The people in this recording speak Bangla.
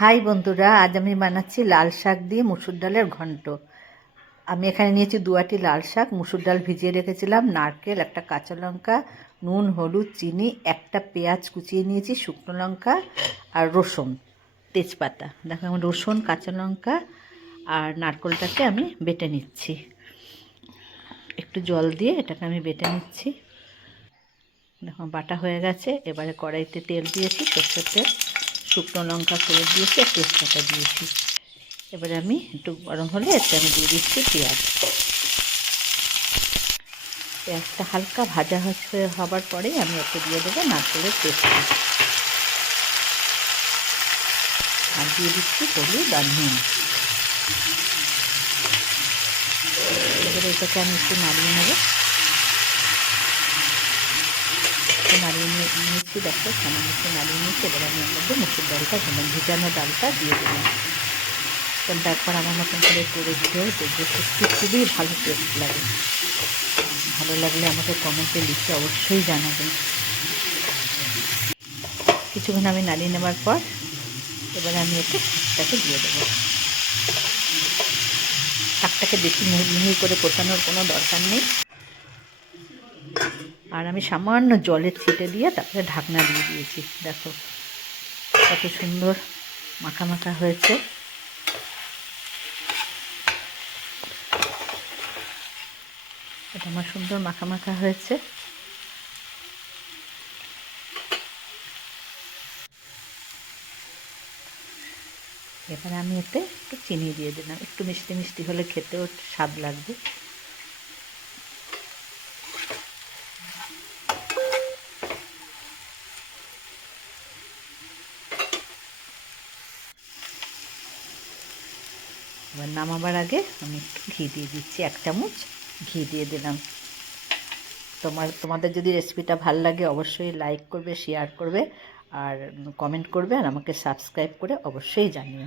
হাই বন্ধুরা, আজ আমি বানাচ্ছি লাল শাক দিয়ে মুসুর ডালের ঘন্ট। আমি এখানে নিয়েছি দুয়াটি লাল শাক, মুসুর ডাল ভিজিয়ে রেখেছিলাম, নারকেল, একটা কাঁচা লঙ্কা, নুন, হলুদ, চিনি, একটা পেঁয়াজ কুচিয়ে নিয়েছি, শুকনো লঙ্কা আর রসুন, তেজপাতা। দেখো আমি রসুন, কাঁচা লঙ্কা আর নারকেলটাকে আমি বেটে নিচ্ছি। একটু জল দিয়ে এটাকে আমি বেটে নিচ্ছি। দেখো, বাটা হয়ে গেছে, এবারে কড়াইতে তেল দিয়েছি, সর্ষের তেল। শুকনো লঙ্কা করে দিয়েছি আর তেজপাতা দিয়েছি। এবারে আমি একটু গরম হলে এতে আমি দিয়ে দিচ্ছি পেঁয়াজ। পেঁয়াজটা হালকা ভাজা হচ্ছে হবার পরেই আমি এতে দিয়ে দেবো নারকেলের পেস্টটা আর দিয়ে দিচ্ছি হলুদ আর নুন। এবারে এটাকে আমি একটু নাড়িয়ে নেব। একটু নাড়িয়ে নিয়ে নিয়েছি দেখো, সামান্য একটু নাড়িয়ে নিয়েছি এবার আমি এর মধ্যে মুসুর ডালটা দিলাম ভিজানো ডালটা দিয়ে দিলাম। একবার আমার মতন করে করে খেয়েও দেখবে সত্যি খুবই ভালো টেস্ট লাগে। ভালো লাগলে আমাকে কমেন্টে লিখে অবশ্যই জানাবেন কিছুক্ষণ আমি নাড়িয়ে নেবার পর এবারে আমি এতে শাকটাকে দিয়ে দেবো। শাকটাকে বেশি মিহি করে কোচানোর কোনো দরকার নেই। আর আমি সামান্য জলের ছিটে দিয়ে তারপরে ঢাকনা দিয়ে দিয়েছি। দেখো কত সুন্দর মাখা মাখা হয়েছে। এটা আমার সুন্দর মাখা মাখা হয়েছে। এবারে আমি এতে একটু চিনি দিয়ে দিলাম। একটু মিষ্টি মিষ্টি হলে খেতেও স্বাদ লাগবে। এবার নামাবার আগে আমি একটু ঘি দিয়ে দিচ্ছি, এক চামচ ঘি দিয়ে দিলাম। তোমার, তোমাদের যদি রেসিপিটা ভালো লাগে অবশ্যই লাইক করবে, শেয়ার করবে, আর কমেন্ট করবে, আর আমাকে সাবস্ক্রাইব করে অবশ্যই জানিও।